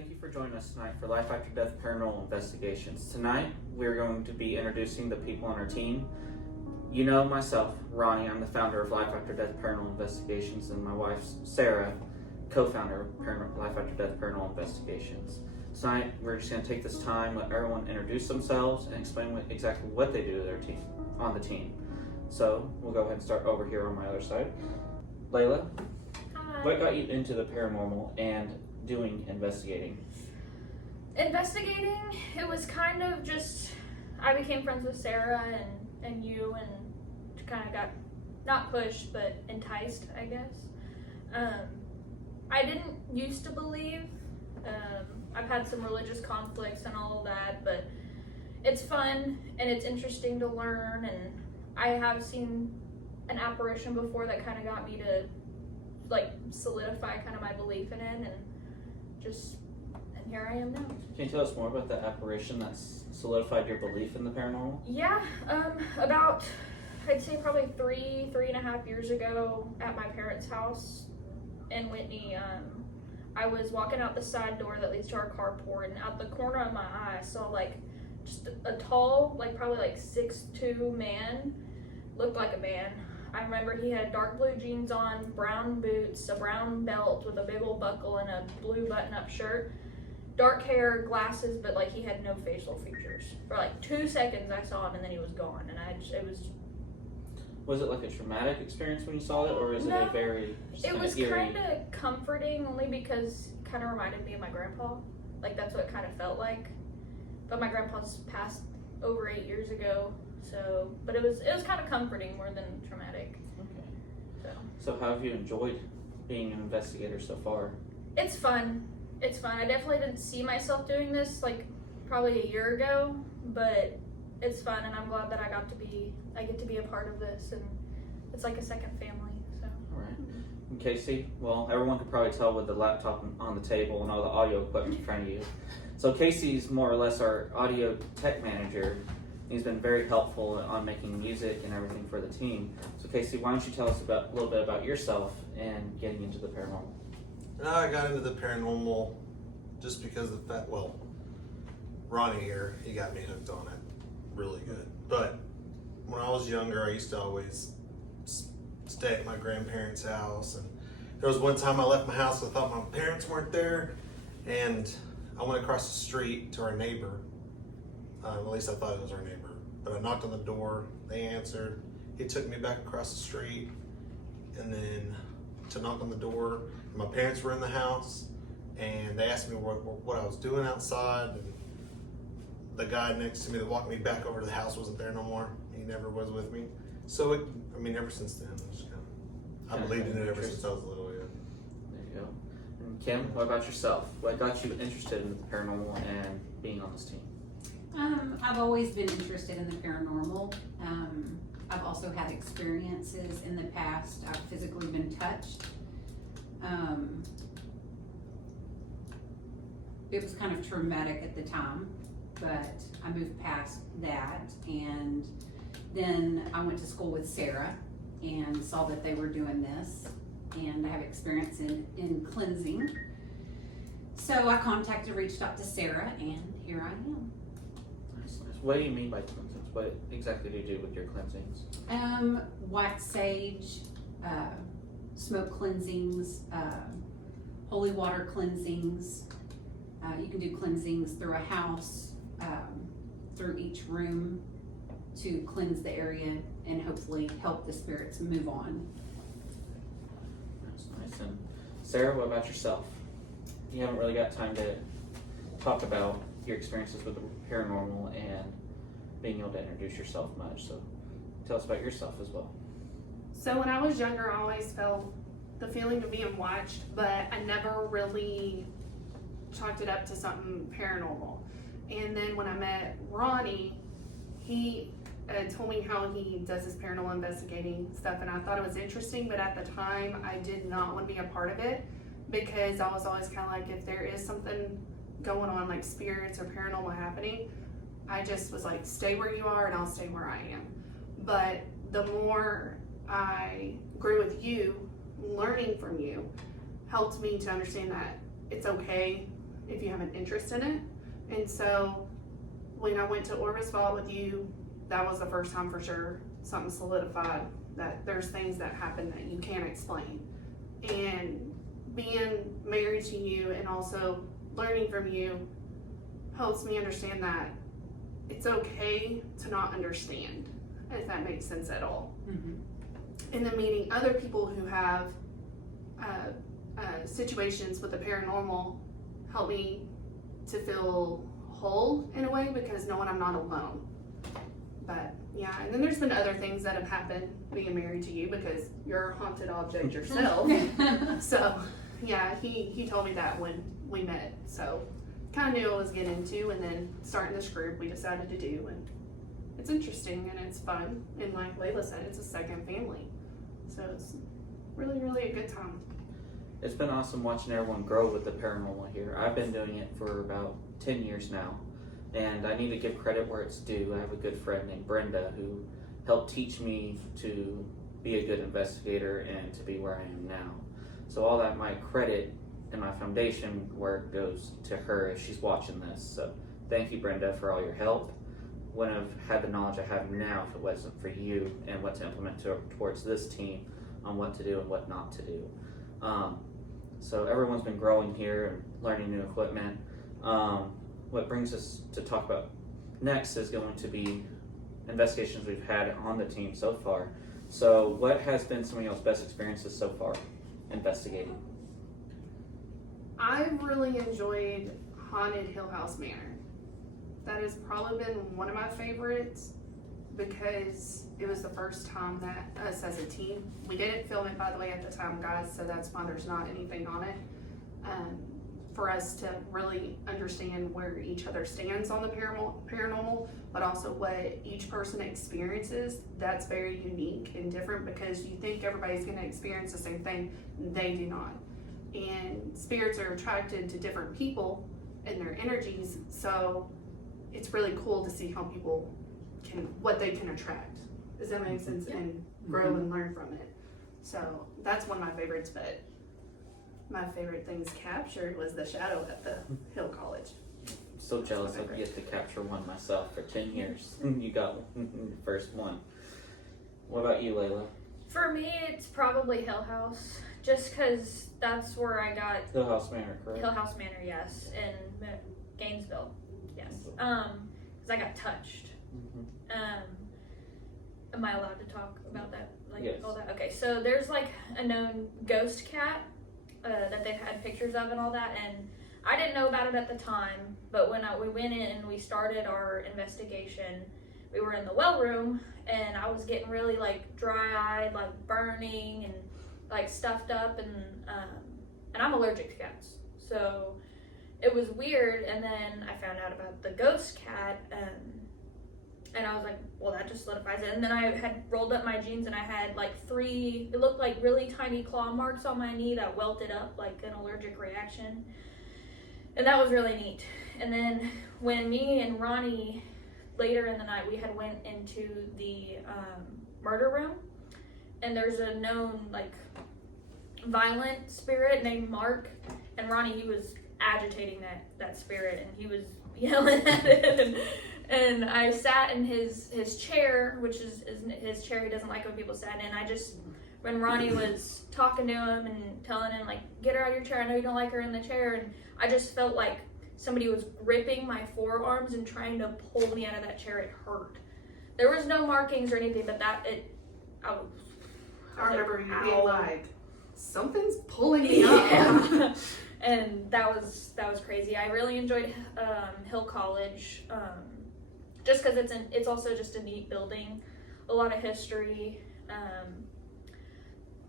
Thank you for joining us tonight for Life After Death Paranormal Investigations. Tonight, we're going to be introducing the people on our team. You know myself, Ronnie. I'm the founder of Life After Death Paranormal Investigations, and my wife, Sarah, co-founder of Life After Death Paranormal Investigations. Tonight, we're just going to take this time, let everyone introduce themselves, and explain exactly what they do to their team, on the team. So, we'll go ahead and start over here on my other side. Layla, Hi. what got you into the paranormal and doing investigating? Investigating, it was kind of just, I became friends with Sarah and you, and kind of got, not pushed, but enticed, I guess. I didn't used to believe. I've had some religious conflicts and all of that, but it's fun and it's interesting to learn, and I have seen an apparition before that kind of got me to like solidify kind of my belief in it, and here I am now. Can you tell us more about the apparition that's solidified your belief in the paranormal? Yeah, about, I'd say probably three and a half years ago at my parents' house in Whitney, I was walking out the side door that leads to our carport, and out the corner of my eye, I saw like just a tall, like probably like 6'2" man, looked like a man. I remember he had dark blue jeans on, brown boots, a brown belt with a big old buckle, and a blue button-up shirt. Dark hair, glasses, but like he had no facial features. For like 2 seconds I saw him, and then he was gone, and it was... Was it like a traumatic experience when you saw it, or is it a very It was eerie? kind of comforting, only because it kind of reminded me of my grandpa. Like that's what it kind of felt like. But my grandpa's passed over 8 years ago, so, but it was kind of comforting more than traumatic. Okay. So how have you enjoyed being an investigator so far? It's fun. It's fun. I definitely didn't see myself doing this like probably a year ago, but it's fun, and I'm glad that I get to be a part of this, and it's like a second family. So. All right. And Casey, well, everyone could probably tell with the laptop on the table and all the audio equipment in front of you. So Casey's more or less our audio tech manager. He's been very helpful on making music and everything for the team. So Casey, why don't you tell us a little bit about yourself and getting into the paranormal? I got into the paranormal just because of that. Well, Ronnie here, he got me hooked on it really good. But when I was younger, I used to always stay at my grandparents' house. And there was one time I left my house, I thought my parents weren't there, and I went across the street to our neighbor. At least I thought it was our neighbor. But I knocked on the door, they answered. He took me back across the street, and then to knock on the door. My parents were in the house, and they asked me what I was doing outside, and the guy next to me that walked me back over to the house wasn't there no more. He never was with me. So ever since then, I believed in it ever since I was little. Yeah. There you go. And Kim, what about yourself? What got you interested in the paranormal and being on this team? I've always been interested in the paranormal. I've also had experiences in the past. I've physically been touched. It was kind of traumatic at the time, but I moved past that, and then I went to school with Sarah and saw that they were doing this, and I have experience in cleansing. So I reached out to Sarah, and here I am. Nice. What do you mean by cleansings? What exactly do you do with your cleansings? Wax sage, smoke cleansings, holy water cleansings. You can do cleansings through a house, through each room to cleanse the area and hopefully help the spirits move on. That's nice. And Sarah, what about yourself? You haven't really got time to talk about your experiences with the paranormal and being able to introduce yourself much, so tell us about yourself as well. So when I was younger, I always felt the feeling of being watched, but I never really chalked it up to something paranormal. And then when I met Ronnie, he told me how he does his paranormal investigating stuff, and I thought it was interesting, but at the time I did not want to be a part of it, because I was always kind of like, if there is something going on, like spirits or paranormal happening, I just was like, stay where you are and I'll stay where I am. But the more I grew with you, learning from you helped me to understand that it's okay if you have an interest in it. And so when I went to Orvis Vault with you, that was the first time for sure something solidified that there's things that happen that you can't explain. And being married to you and also learning from you helps me understand that it's okay to not understand, if that makes sense at all. Mm-hmm. And then meeting other people who have situations with the paranormal help me to feel whole in a way, because knowing I'm not alone. But yeah, and then there's been other things that have happened being married to you, because you're a haunted object yourself. So yeah, he told me that when we met, so kind of knew I was getting into. And then starting this group we decided to do, and it's interesting and it's fun, and like Layla said, it's a second family, so it's really a good time. It's been awesome watching everyone grow with the paranormal here. I've been doing it for about 10 years now, and I need to give credit where it's due. I have a good friend named Brenda who helped teach me to be a good investigator and to be where I am now. So all that, my credit and my foundation work goes to her if she's watching this. So thank you, Brenda, for all your help. Wouldn't have had the knowledge I have now if it wasn't for you and what to implement towards this team on what to do and what not to do. So everyone's been growing here and learning new equipment. What brings us to talk about next is going to be investigations we've had on the team so far. So what has been some of y'all's best experiences so far investigating? I've really enjoyed Haunted Hill House Manor. That has probably been one of my favorites, because it was the first time that us as a team, we didn't film it by the way at the time, guys, so that's why there's not anything on it, for us to really understand where each other stands on the paranormal, but also what each person experiences. That's very unique and different, because you think everybody's going to experience the same thing. They do not. And spirits are attracted to different people and their energies, so it's really cool to see how people what they can attract. Does that make sense? Yeah. And grow and learn from it. So that's one of my favorites, but my favorite things captured was the shadow at the Hill College. So jealous I've yet to capture one myself for 10 years. You got the first one. What about you, Layla? For me, it's probably Hill House, just because that's where I got Hill House Manor, correct? Hill House Manor, yes, in Gainesville, yes. Because I got touched. Am I allowed to talk about that? Like, yes. All that? Okay, so there's like a known ghost cat that they've had pictures of and all that, and I didn't know about it at the time, but when we went in and we started our investigation, we were in the well room, and I was getting really like dry-eyed, like burning and like stuffed up, and I'm allergic to cats, so it was weird. And then I found out about the ghost cat, and I was like, well, that just solidifies it. And then I had rolled up my jeans, and I had like it looked like really tiny claw marks on my knee that welted up like an allergic reaction. And that was really neat. And then when me and Ronnie, later in the night, we had went into the murder room, and there's a known like violent spirit named Mark, and Ronnie, he was agitating that spirit, and he was yelling at it, and I sat in his chair, which is his chair. He doesn't like when people sat in. When Ronnie was talking to him and telling him like, get her out of your chair, I know you don't like her in the chair, and I just felt like somebody was gripping my forearms and trying to pull me out of that chair. It hurt. There was no markings or anything, but I remember you being like, something's pulling me up. Yeah. And that was crazy. I really enjoyed Hill College, just because it's also just a neat building, a lot of history.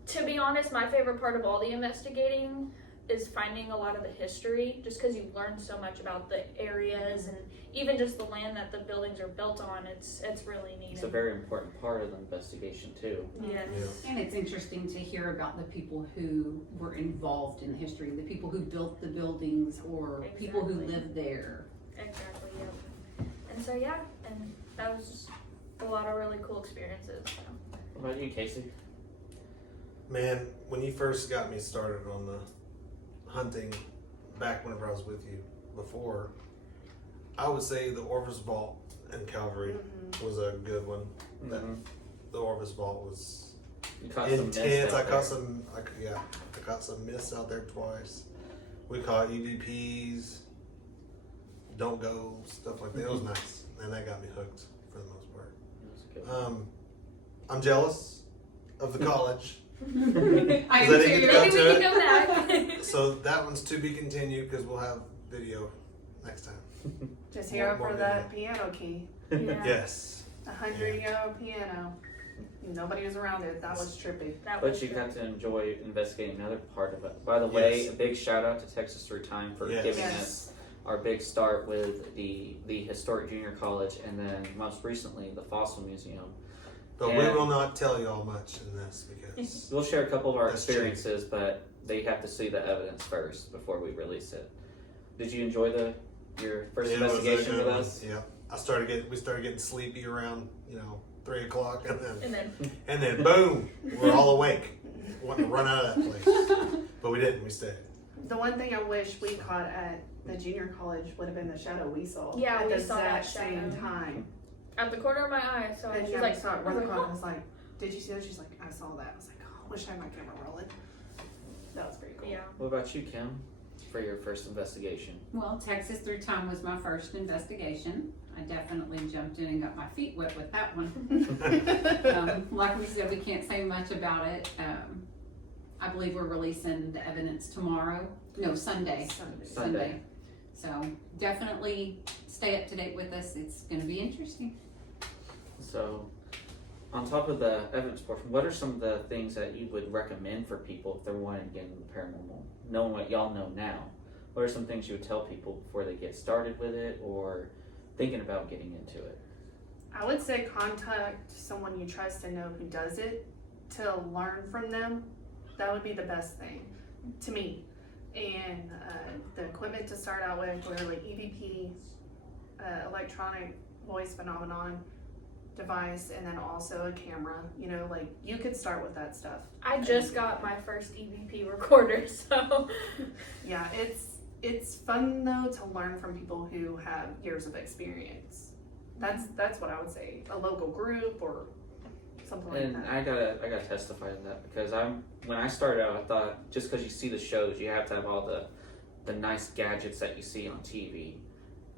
To be honest, my favorite part of all the investigating is finding a lot of the history, just because you learn so much about the areas and even just the land that the buildings are built on. It's really neat. It's a very important part of the investigation too. Yes. Yeah. And it's interesting to hear about the people who were involved in the history, the people who built the buildings, or people who Exactly. lived there. Exactly, yeah. And so yeah, and that was just a lot of really cool experiences. So. What about you, Casey? Man, when you first got me started on the hunting, back whenever I was with you, before. I would say the Orvis Vault in Calvary was a good one. Mhm. The Orvis Vault was You caught some mist intense. out I there. caught some miss out there twice. We caught EVPs, don't go, stuff like that. It was nice, and that got me hooked for the most part. That was good. I'm jealous of the college, I Is am that too. it? Maybe we Got to can it? go back. so that one's to be continued because we'll have video next time. Just here More for that piano key. Yeah. Yes. 100-year-old piano. Nobody was around it. That was trippy. That But was you true. got to enjoy investigating another part of it. By the way, Yes. a big shout out to Texas Through Time for Yes. giving us our big start with the historic junior college, and then most recently the fossil museum. But we And- will not tell y'all much in this because We'll share a couple of our That's true. experiences, but they have to see the evidence first before we release it. Did you enjoy your first it was a investigation good with one. us? Yeah. We started getting sleepy around 3 o'clock, And then and then boom, we're all awake, wanting to run out of that place. But we didn't. We stayed. The one thing I wish we caught at the junior college would have been the shadow we saw. Yeah, at we the saw that exact same shadow. time. at the corner of my eye, so And she's yeah, like, we saw it I was really like, close. I "Oh." was like, "Did you see that?" She's like, "I saw that." I was like, "Oh, I wish I had my camera rolling." That was pretty cool. Yeah. What about you, Kim, for your first investigation? Well, Texas Through Time was my first investigation. I definitely jumped in and got my feet wet with that one. Like we said, we can't say much about it. I believe we're releasing the evidence tomorrow. No, Sunday. Sunday. So definitely stay up to date with us. It's going to be interesting. So, on top of the evidence portion, what are some of the things that you would recommend for people if they're wanting to get into the paranormal? Knowing what y'all know now, what are some things you would tell people before they get started with it or thinking about getting into it? I would say contact someone you trust and know who does it to learn from them. That would be the best thing to me. And the equipment to start out with were like EVP, electronic voice phenomenon device, and then also a camera. Like you could start with that stuff. I just got my first EVP recorder, so Yeah, it's fun though to learn from people who have years of experience. That's what I would say. A local group or something like And that. I gotta testify to that because when I started out, I thought just because you see the shows, you have to have all the nice gadgets that you see on TV.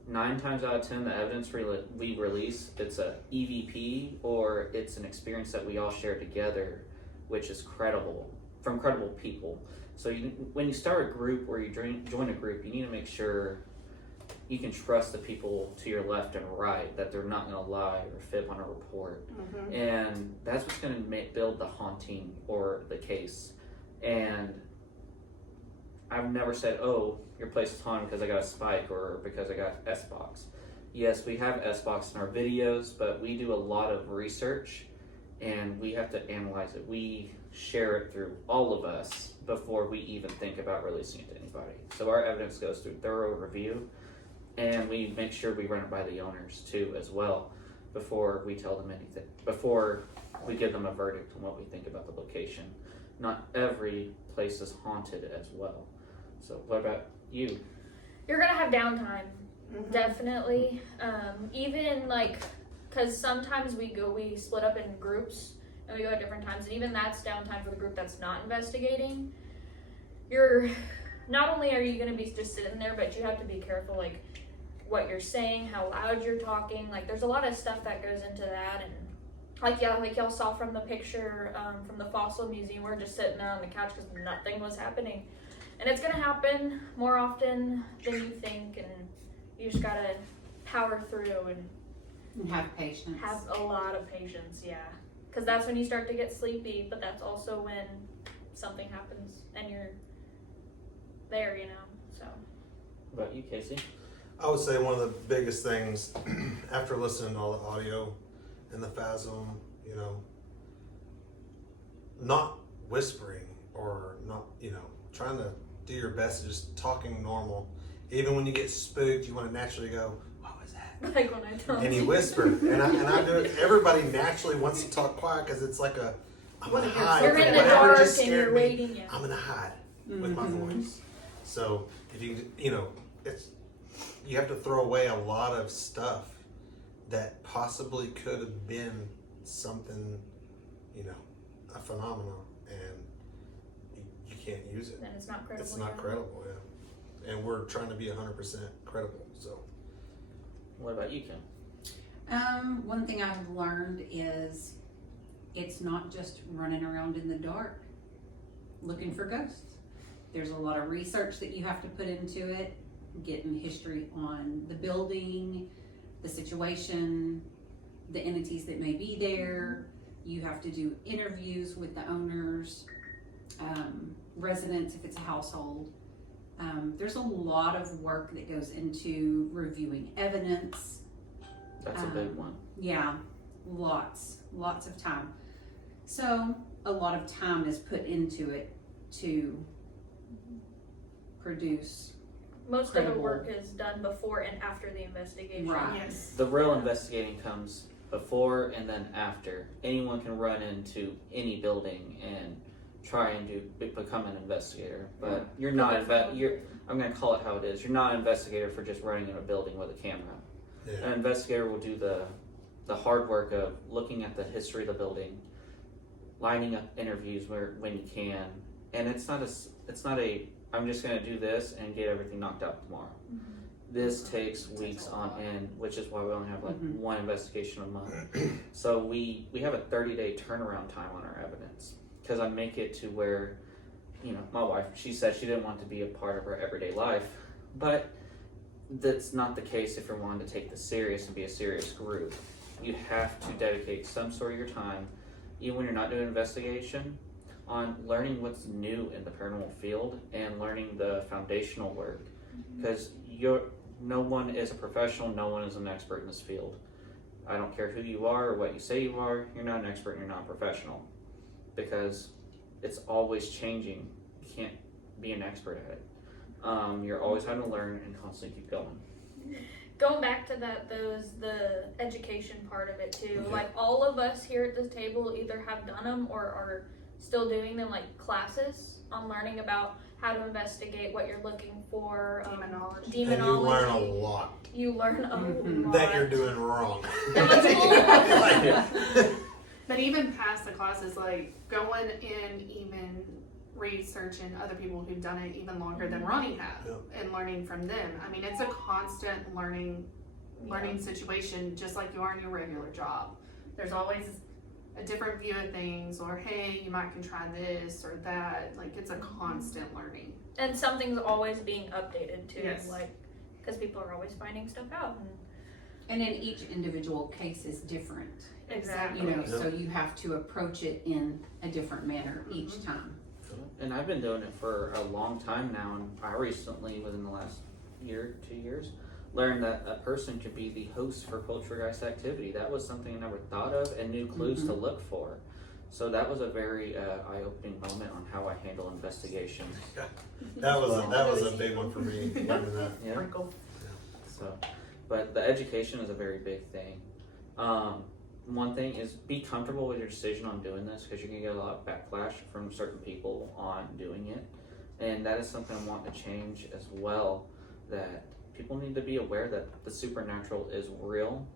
9 times out of 10, the evidence we release, it's a EVP or it's an experience that we all share together, which is credible from credible people. So when you start a group or you join a group, you need to make sure you can trust the people to your left and right, that they're not going to lie or fib on a report. Mhm. And that's what's going to build the haunting or the case. And I've never said, oh, your place is haunted because I got a spike or because I got S-Box. Yes, we have S-Box in our videos, but we do a lot of research and we have to analyze it. We share it through all of us before we even think about releasing it to anybody. So our evidence goes through thorough review, and we make sure we run it by the owners too as well before we tell them anything, before we give them a verdict on what we think about the location. Not every place is haunted as well. So what about you? you're gonna have downtime. Mhm. Definitely. Even like, cause sometimes we split up in groups and we go at different times, and even that's downtime for the group that's not investigating. You're not only are you gonna be just sitting there, but you have to be careful, like what you're saying, how loud you're talking. Like there's a lot of stuff that goes into that, and like y'all saw from the picture from the fossil museum, we're just sitting there on the couch because nothing was happening, and it's gonna happen more often than you think, and you just gotta power through and Have patience. have a lot of patience, yeah. Because that's when you start to get sleepy, but that's also when something happens and you're there, so. What about you, Casey? I would say one of the biggest things after listening to all the audio and the phasm, not whispering or not, trying to do your best at just talking normal. Even when you get spooked, you want to naturally go, "What was that?" Like when I tell And you you. whisper, and I do it. Everybody naturally wants to talk quiet because it's like I'm gonna hide. You're in the Whatever dark just and scared you're me, waiting, yeah. I'm gonna hide with my Mhm. voice. So if you, it's you have to throw away a lot of stuff that possibly could have been something, a phenomenon, and you can't use it. Then it's not credible. It's not credible, yeah. And we're trying to be 100% credible, so. What about you, Kim? One thing I've learned is it's not just running around in the dark looking for ghosts. There's a lot of research that you have to put into it, getting history on the building, the situation, the entities that may be there. You have to do interviews with the owners, residents if it's a household. There's a lot of work that goes into reviewing evidence. That's a big one. Yeah, lots of time. So a lot of time is put into it to produce. Most of credible. the work is done before and after the investigation. Right. Yes. The real investigating comes before and then after. Anyone can run into any building and try and become an investigator, but you're not. I'm going to call it how it is. You're not an investigator for just running in a building with a camera. Yeah. An investigator will do the hard work of looking at the history of the building, lining up interviews when you can, and it's not a I'm just going to do this and get everything knocked out tomorrow. Mm-hmm. This takes weeks on end, which is why we only have like one investigation a month. So we have a 30-day turnaround time on our evidence, because I make it to where, my wife, she said she didn't want to be a part of her everyday life, but that's not the case if you're wanting to take this serious and be a serious group. You have to dedicate some sort of your time, even when you're not doing an investigation, on learning what's new in the paranormal field and learning the foundational work, because no one is a professional, no one is an expert in this field. I don't care who you are or what you say you are, you're not an expert and you're not a professional, because it's always changing. You can't be an expert at it. You're always having to learn and constantly keep going. Going back to the education part of it too. Okay. Like all of us here at this table either have done them or are still doing them, like classes on learning about how to investigate, what you're looking for, Demonology. demonology. And you learn a lot You learn a lot. that you're doing wrong. And what's cool- But even past the classes, like going and even researching other people who've done it even longer than Ronnie has, and learning from them. I mean, it's a constant learning situation, just like you are in your regular job. There's always a different view of things, or hey, you might can try this or that. Like, it's a constant learning. And something's always being updated too, Yes. like because people are always finding stuff out. And then each individual case is different, Exactly. so you have to approach it in a different manner each time. And I've been doing it for a long time now, and I recently, within the last 2 years, learned that a person could be the host for poltergeist activity. That was something I never thought of, and new clues to look for. So that was a very eye-opening moment on how I handle investigations. That was a big one for me, learning that. Yeah. Wrinkle. So, but the education is a very big thing. One thing is be comfortable with your decision on doing this, because you're gonna get a lot of backlash from certain people on doing it, and that is something I want to change as well. That people need to be aware that the supernatural is real.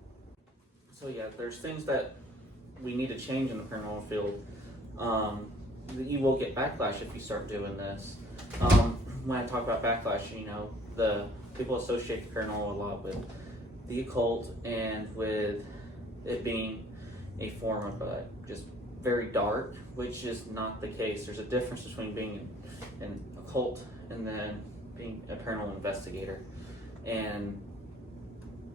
So yeah, there's things that we need to change in the paranormal field. You will get backlash if you start doing this. When I talk about backlash, the people associate the paranormal a lot with the occult and with it being a form of just very dark, which is not the case. There's a difference between being an occult and then being a paranormal investigator, and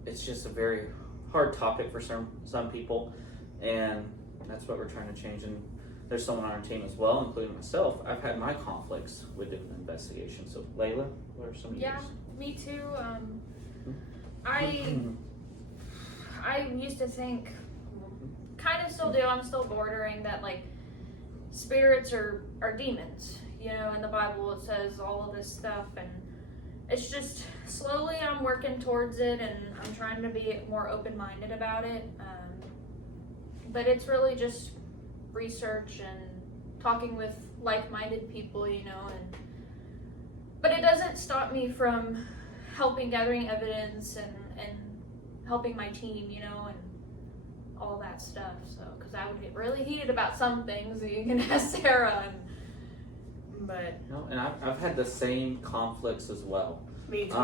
it's just a very hard topic for some people, and that's what we're trying to change. And there's someone on our team as well, including myself. I've had my conflicts with doing the investigation. So Layla, what are some of yours? Yeah, me too. I used to think, kind of still do, I'm still bordering that like spirits are demons. In the Bible it says all of this stuff, and it's just slowly I'm working towards it, and I'm trying to be more open-minded about it. But it's really just research and talking with like-minded people, but it doesn't stop me from helping gathering evidence and helping my team, you know, and all that stuff. So, because I would get really heated about some things, and you can ask Sarah. But No, and I've had the same conflicts as well. Me too.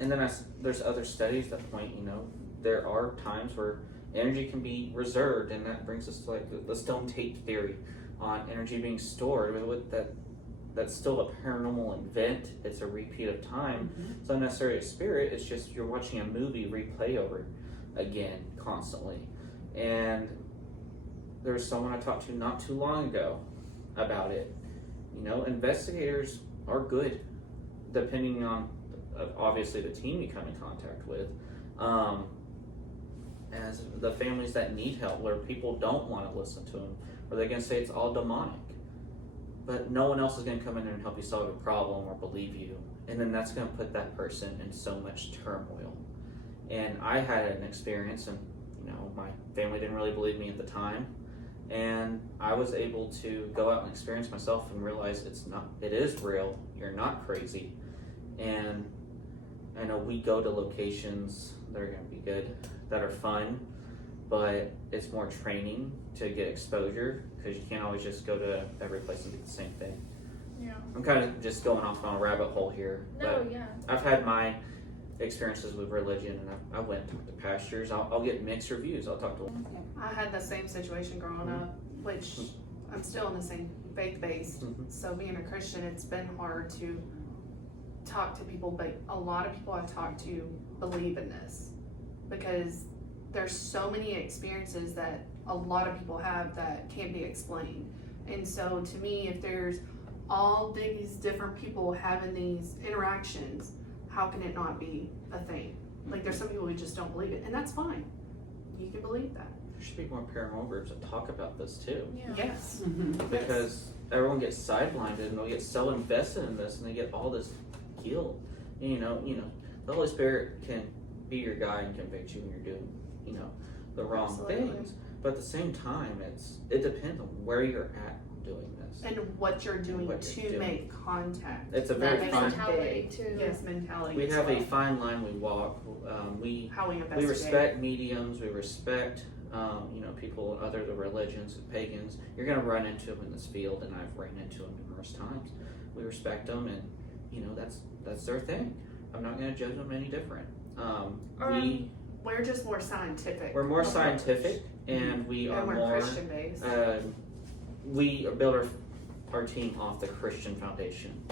And then there's other studies that point, you know, there are times where energy can be reserved, and that brings us to like the stone tape theory on energy being stored. With that's still a paranormal event. It's a repeat of time. It's not necessarily a spirit. It's just you're watching a movie replay over again constantly. And there was someone I talked to not too long ago about it. You know, investigators are good, depending on obviously the team you come in contact with. As the families that need help, where people don't want to listen to them, or they're going to say it's all demonic. But no one else is going to come in there and help you solve a problem or believe you. And then that's going to put that person in so much turmoil. And I had an experience, and you know, my family didn't really believe me at the time. And I was able to go out and experience myself and realize it is real. You're not crazy. And I know we go to locations that are going to be good, that are fun, but it's more training to get exposure, because you can't always just go to every place and get the same thing. yeah, I'm kind of just going off on a rabbit hole here. no, But yeah, I've had my experiences with religion, and I went and talked to pastors. I'll get mixed reviews. I'll talk to I had the same situation growing up, which I'm still in the same faith base. So being a Christian, it's been hard to talk to people, but a lot of people I've talked to believe in this, because there's so many experiences that a lot of people have that can't be explained. And so to me, if there's all these different people having these interactions, how can it not be a thing? Like, there's some people who just don't believe it, and that's fine. You can believe that. There should be more paranormal groups that talk about this too. yeah. Yes. Because everyone gets sidelined and they get so invested in this, and they get all this guilt. And, you know, the Holy Spirit can be your guide and convict you when you're doing, you know, the wrong Absolutely. things. But at the same time, it depends on where you're at doing this. And what you're doing What to you're doing. make contact. It's a That very makes fine. it Mentality, big. too. Yes, mentality. We as have a well. fine line we walk. We How we we investigate. respect mediums. We respect, you know, people in other religions, pagans. You're going to run into them in this field, and I've ran into them numerous times. We respect them, and you know that's their thing. I'm not going to judge them any different. We're just more scientific. We're more approach. scientific, and we are And we're more. Christian based. We build our team off the Christian foundation,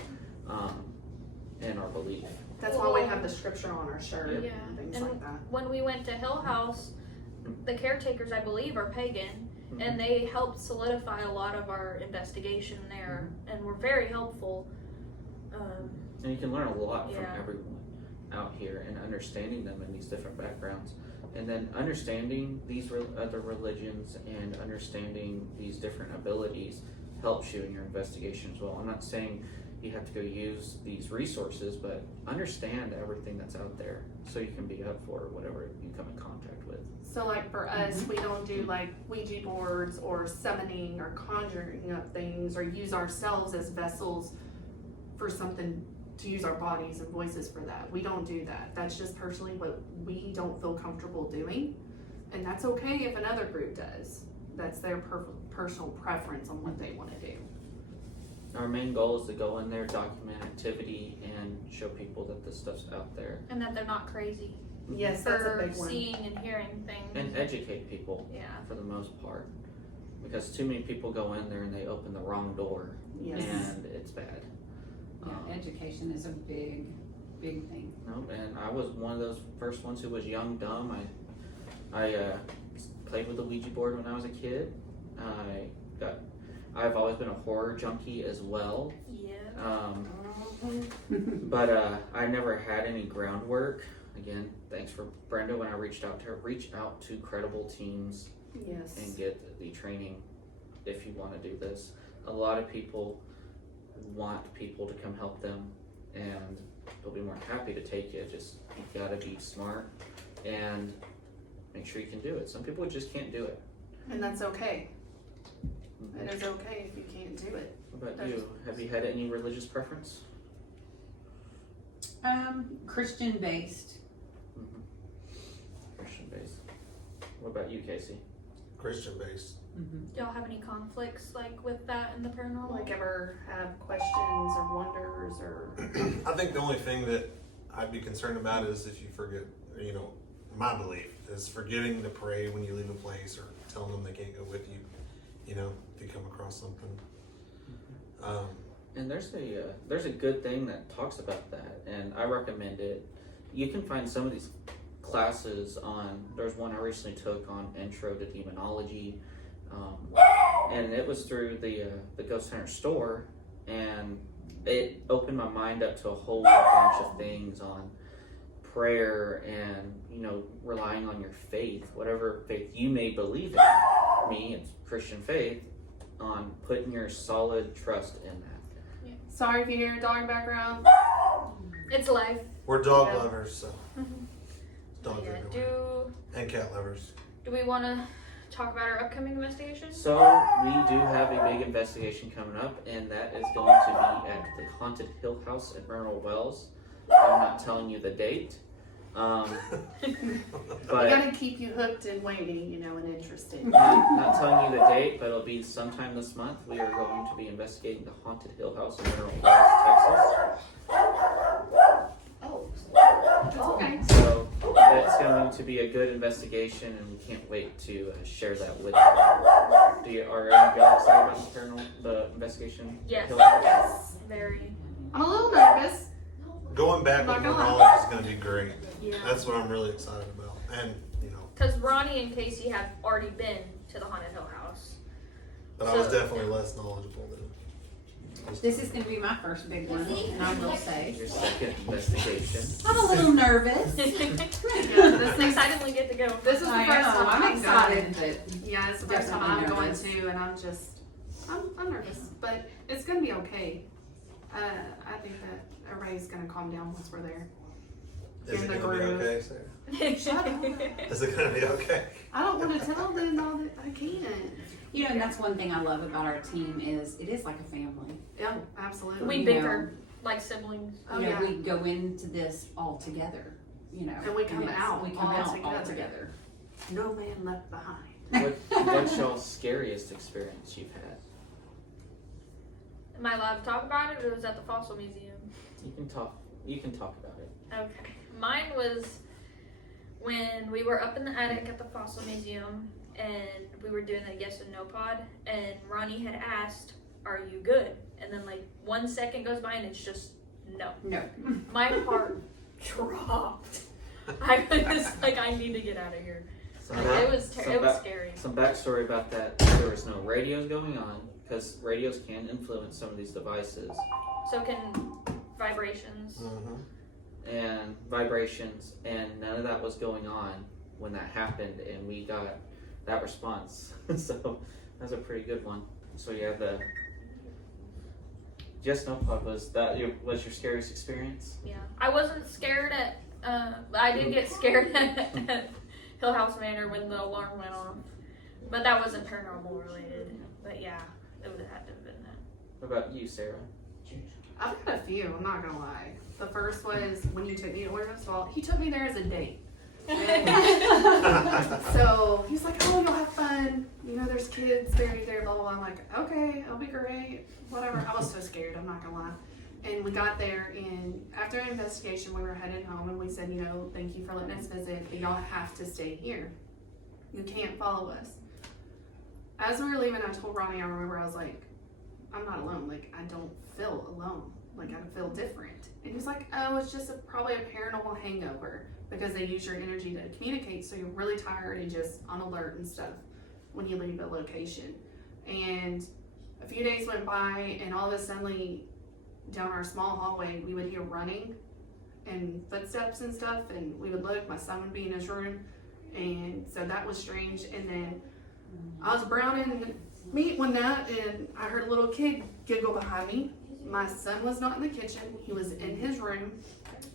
and our belief. That's why we have the scripture on our shirt. Yeah. And things And like that. when we went to Hill House, the caretakers, I believe, are pagan, and they helped solidify a lot of our investigation there, and were very helpful. And you can learn a lot from Yeah. everyone out here, and understanding them in these different backgrounds. And then understanding these other religions and understanding these different abilities helps you in your investigation as well. I'm not saying you have to go use these resources, but understand everything that's out there so you can be up for whatever you come in contact with. So like for us, we don't do like Ouija boards or summoning or conjuring up things or use ourselves as vessels for something, to use our bodies and voices for that. We don't do that. That's just personally what we don't feel comfortable doing. And that's okay if another group does. That's their personal preference on what they want to do. Our main goal is to go in there, document activity, and show people that this stuff's out there. And that they're not crazy Yes, that's a for big one. seeing and hearing things. And educate people Yeah. for the most part. Because too many people go in there and they open the wrong door, Yes. and it's bad. Yeah, education is a big, big thing. No, and I was one of those first ones who was young, dumb. I played with the Ouija board when I was a kid. I've always been a horror junkie as well. Yeah. But I never had any groundwork. Again, thanks for Brenda when I reached out to her. Reach out to credible teams Yes. and get the training if you want to do this. A lot of people want people to come help them, and they'll be more happy to take you. Just you gotta be smart and make sure you can do it. Some people just can't do it. And that's okay. It is okay if you can't do it. What about you? Have you had any religious preference? Christian based. Christian based. What about you, Casey? Christian based. Do y'all have any conflicts like with that in the paranormal? Like ever have questions or wonders or I think the only thing that I'd be concerned about is if you forget, my belief is forgetting to pray when you leave a place or telling them they can't go with you, if you come across something. And there's a good thing that talks about that, and I recommend it. You can find some of these classes on. There's one I recently took on Intro to Demonology, and it was through the Ghost Hunter store, and it opened my mind up to a whole bunch of things on prayer and relying on your faith, whatever faith you may believe in. Me, it's Christian faith, on putting your solid trust in that. sorry if you hear a dog background. It's life. We're dog Yeah. lovers, so dogs Yeah. are everywhere. Do And cat lovers. we want to talk about our upcoming investigations? So we do have a big investigation coming up, and that is going to be at the Haunted Hill House at Paranormal Wells. I'm not telling you the date, We but gotta keep you hooked and waiting, and interested. not telling you the date, but it'll be sometime this month. We are going to be investigating the Haunted Hill House in Paranormal Wells, It's okay. Texas. So it's going to be a good investigation, and we can't wait to share that with you. Are any of y'all excited about the investigation? Yes. Hill House? Yes. Very. I'm a little nervous. Going back I'm not with gonna more lie. knowledge is going to be great. Yeah. That's what I'm really excited about. And, Because Ronnie and Casey have already been to the Haunted Hill House. but I was So- definitely less knowledgeable than This is going to be my first big one, and I will say Your second investigation. I'm a little nervous. This thing's excited we get to go. This is the I first know, time I'm I've excited, done it. but Yeah, it's the first time Definitely I'm going nervous. to, and I'm nervous, but it's gonna be okay. I think that everybody's gonna calm down once we're there. Is In it the going to be groove. okay, Sarah? Shut up. Is it going to be okay? I don't want to tell them all that I can't. and that's one thing I love about our team is it is like a family. Yeah, absolutely. We You bicker like siblings. Oh, you know, yeah. we go into this all together. And we come it's- out We come all out all together. together. No man left behind. What's y'all's scariest experience you've had? Am I allowed to talk about it, or was at the Fossil Museum? You can talk about it. Okay. Mine was when we were up in the attic at the Fossil Museum and we were doing the yes and no pod, and Ronnie had asked, "Are you good?" And then like 1 second goes by and it's just no. No. My heart dropped. I was like, I need to get out of here. Some, Like, back- it was some it was back- scary. some backstory about that. There was no radios going on because radios can influence some of these devices So can vibrations. and vibrations, and none of that was going on when that happened, and we got that response. So that's a pretty good one. So yeah, the Just No Pod was your scariest experience? Yeah, I wasn't scared at. I did get scared at Hill House Manor when the alarm went off, but that wasn't paranormal related. But yeah, it would have had to have been that. What about you, Sarah? I've got a few, I'm not gonna lie. The first was when you took me to Wilderness Fall. He took me there as a date. So he's like, "Oh, you'll have fun. There's kids buried there, blah, blah, blah." I'm like, "Okay, I'll be great. Whatever." I was so scared, I'm not gonna lie. And we got there, and after an investigation, we were headed home, and we said, "Thank you for letting us visit, but y'all have to stay here. You can't follow us." As we were leaving, I told Ronnie, I remember, I was like, "I'm not alone. Like, I don't feel alone. Like, I feel different." And he's like, "Oh, it's just probably a paranormal hangover because they use your energy to communicate, so you're really tired and just on alert and stuff when you leave the location." And a few days went by, and all of a sudden, down our small hallway, we would hear running and footsteps and stuff, and we would look. My son would be in his room, and so that was strange. And then I was browning meat one night, and I heard a little kid giggle behind me. My son was not in the kitchen. He was in his room,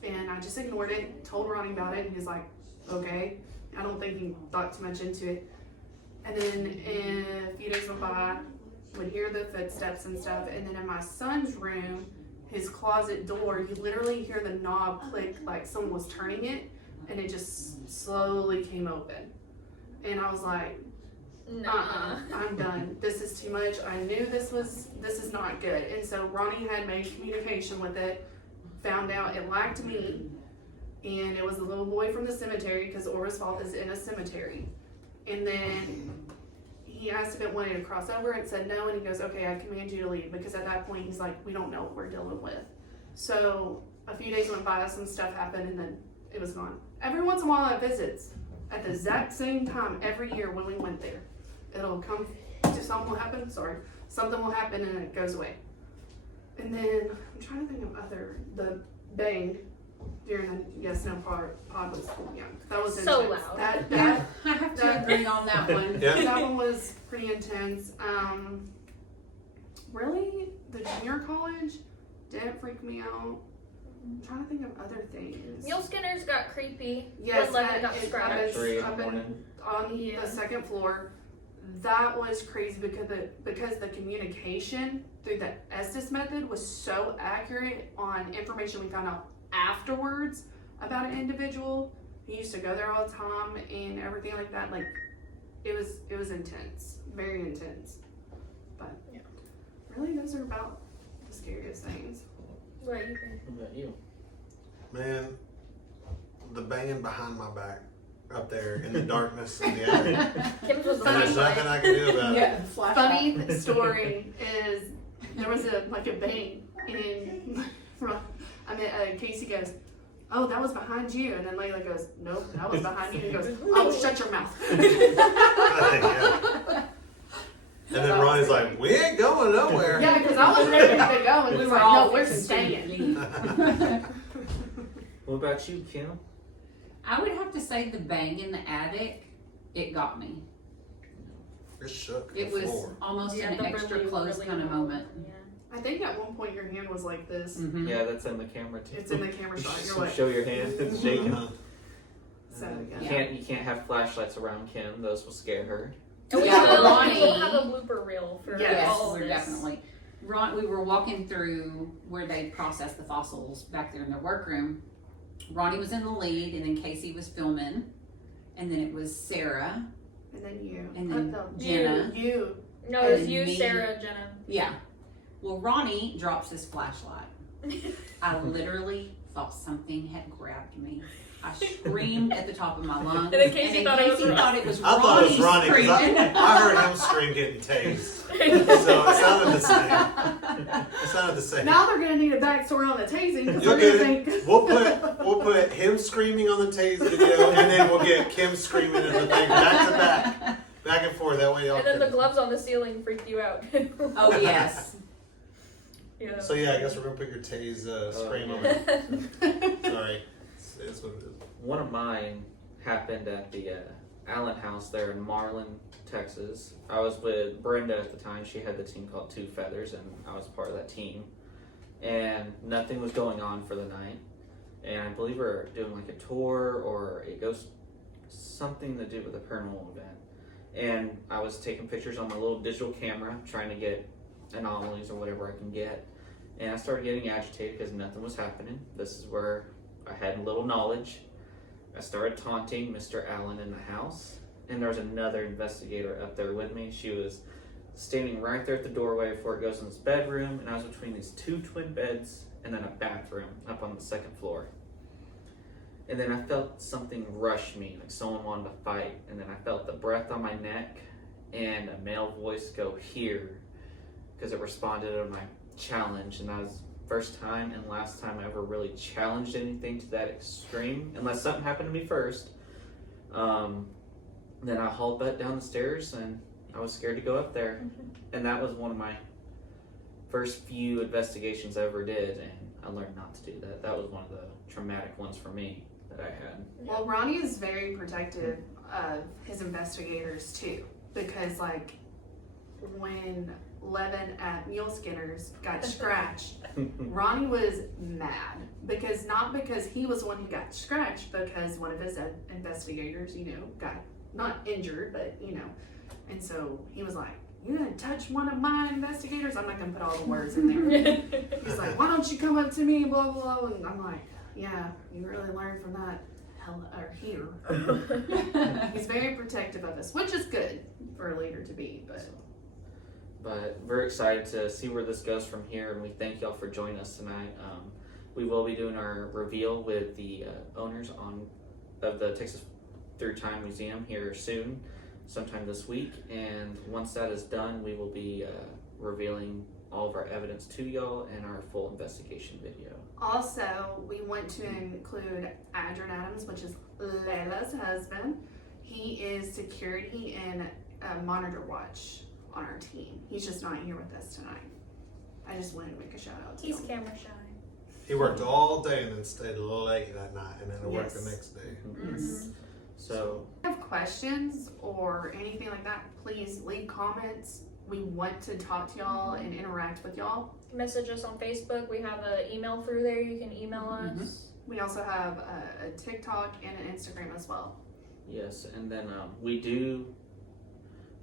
and I just ignored it, told Ronnie about it, and he's like, "Okay." I don't think he thought too much into it. And then a few days went by, would hear the footsteps and stuff, and then in my son's room, his closet door, you literally hear the knob click like someone was turning it, and it just slowly came open. And I was like, I'm done. This is too much. I knew this is not good. And so Ronnie had made communication with it, found out it lacked meat, and it was the little boy from the cemetery, because Orva's Vault is in a cemetery. And then he asked if it wanted to cross over, and said no, and he goes, okay, I command you to leave, because at that point he's like, we don't know what we're dealing with. So a few days went by, some stuff happened, and then it was gone. Every once in a while it visits at the exact same time every year when we went there. It'll come, something will happen, something will happen and it goes away. And then, I'm trying to think of the bang during the yes, no pod was, yeah, that was So intense. loud. Yeah, I have to agree on that one. Yeah. That one was pretty intense. Really, the junior college didn't freak me out. I'm trying to think of other things. Mule Skinners got creepy Yes, when Levin got it- scratched. 3 in I've the been- morning. On Yeah. the second floor, that was crazy because the communication through the Estes method was so accurate on information we found out afterwards about an individual. He used to go there all the time and everything like that. Like, it was intense, very intense. But Yeah. really, those are about the scariest things. What do you think? What about you? Man, the banging behind my back up there in the darkness in the attic. Kim's was And there's funny. nothing I can do about it. Yeah, flashlight. Funny story is there was a bang and Casey goes, oh, that was behind you, and then Layla goes, nope, that was behind you, and he goes, oh, shut your mouth. Yeah. And then Ronnie's like, we ain't going nowhere. Yeah, because I was ready to go, and We he's were like, all no, we're fixing to staying. leave. What about you, Kim? I would have to say the bang in the attic, it got me. It shook the It was floor. almost Yeah, an the extra really, close really kind of low. moment. Yeah. I think at one point your hand was like this. Mhm. Yeah, that's in the camera too. It's in the camera shot. You're So like, show your hand. It's shaking. Uh-huh. So, You yeah. can't have flashlights around Kim. Those will scare her. And we Yeah, will Ronnie- have a blooper reel for Yes, all of we're this. definitely. We were walking through where they processed the fossils back there in their workroom. Ronnie was in the lead, and then Casey was filming, and then it was Sarah, And then you. and then No, Jenna. You. No, it was And you, me. Sarah, Jenna. Yeah. Well, Ronnie drops his flashlight. I literally thought something had grabbed me. I screamed at the top of my lungs. And then Casey thought it was Ronnie. thought it was I thought it was Ronnie Ronnie because screaming. I heard him scream getting tased. So it sounded the same. It sounded the same. Now they're gonna need a backstory on the tasing because You'll they're get gonna it. think. We'll put him screaming on the tase video, and then we'll get Kim screaming in the thing back to back and forth. That way y'all. And then the can- gloves on the ceiling freaked you out. Oh, yes. Yeah. So yeah, I guess we're gonna put your tase scream on it. Sorry, it's what it is. One of mine happened at the Allen House there in Marlin, Texas. I was with Brenda at the time. She had the team called Two Feathers, and I was part of that team. And nothing was going on for the night. And I believe we were doing like a tour or a ghost, something to do with a paranormal event. And I was taking pictures on my little digital camera, trying to get anomalies or whatever I can get. And I started getting agitated because nothing was happening. This is where I had a little knowledge. I started taunting Mr. Allen in the house, and there was another investigator up there with me. She was standing right there at the doorway before it goes in this bedroom, and I was between these two twin beds and then a bathroom up on the second floor. And then I felt something rush me, like someone wanted to fight, and then I felt the breath on my neck and a male voice go, here, because it responded to my challenge, and that was first time and last time I ever really challenged anything to that extreme, unless something happened to me first. Then I hauled butt down the stairs, and I was scared to go up there. And that was one of my first few investigations I ever did, and I learned not to do that. That was one of the traumatic ones for me that I had. Well, Ronnie is very protective of his investigators too, because like when Levin at Mule Skinner's got scratched, Ronnie was mad because not because he was the one who got scratched, because one of his investigators, got not injured, but and so he was like, you gonna touch one of my investigators? I'm not gonna put all the words in there. He's like, why don't you come up to me, blah, blah, blah. And I'm like, yeah, you really learned from that here. He's very protective of us, which is good for a leader to be, But we're excited to see where this goes from here, and we thank y'all for joining us tonight. We will be doing our reveal with the owners of the Texas Through Time Museum here soon, sometime this week. And once that is done, we will be revealing all of our evidence to y'all and our full investigation video. Also, we want to include Adrian Adams, which is Layla's husband. He is security and monitor watch on our team. He's just not here with us tonight. I just wanted to make a shout out to He's him. camera shy. He worked all day and then stayed late that night and then worked the Yes. next day. Yes. So, If you have questions or anything like that, please leave comments. We want to talk to y'all and interact with y'all. Message us on Facebook. We have an email through there. You can email us. We also have a TikTok and an Instagram as well. yes, and then we do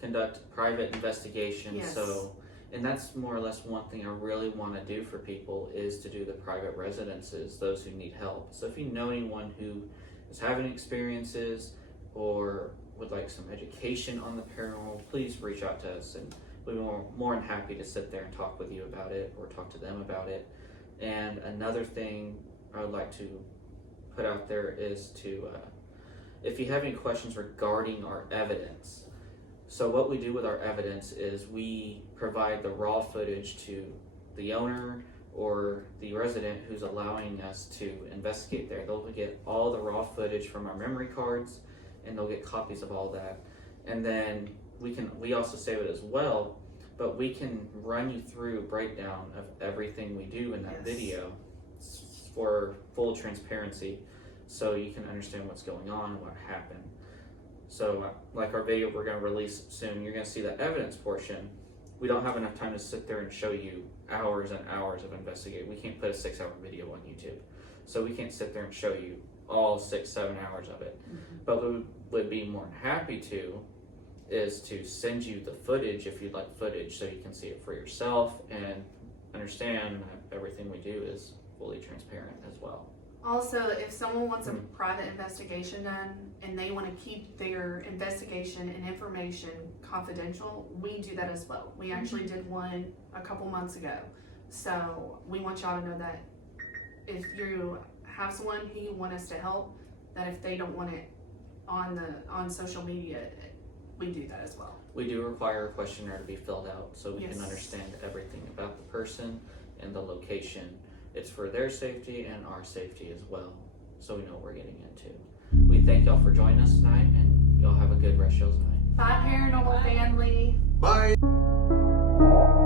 conduct private investigations. Yes. So, and that's more or less one thing I really want to do for people is to do the private residences, those who need help. So if you know anyone who is having experiences or would like some education on the paranormal, please reach out to us, and we'd be more than happy to sit there and talk with you about it or talk to them about it. And another thing I would like to put out there is to, if you have any questions regarding our evidence, so what we do with our evidence is we provide the raw footage to the owner or the resident who's allowing us to investigate there. They'll get all the raw footage from our memory cards, and they'll get copies of all that. And then we also save it as well, but we can run you through a breakdown of everything we do in that Yes. video for full transparency, so you can understand what's going on and what happened. So like our video we're going to release soon, you're going to see the evidence portion. We don't have enough time to sit there and show you hours and hours of investigating. We can't put a 6-hour video on YouTube. So we can't sit there and show you all 6-7 hours of it. But what we would be more than happy to is to send you the footage if you'd like footage, so you can see it for yourself and understand that everything we do is fully transparent as well. Also, if someone wants a private investigation done and they want to keep their investigation and information confidential, we do that as well. We actually did one a couple months ago. So we want y'all to know that if you have someone who you want us to help, that if they don't want it on social media, we do that as well. We do require a questionnaire to be filled out so we Yes. can understand everything about the person and the location. It's for their safety and our safety as well, so we know what we're getting into. We thank y'all for joining us tonight, and y'all have a good rest of y'all's night. Bye, Paranormal family. Bye.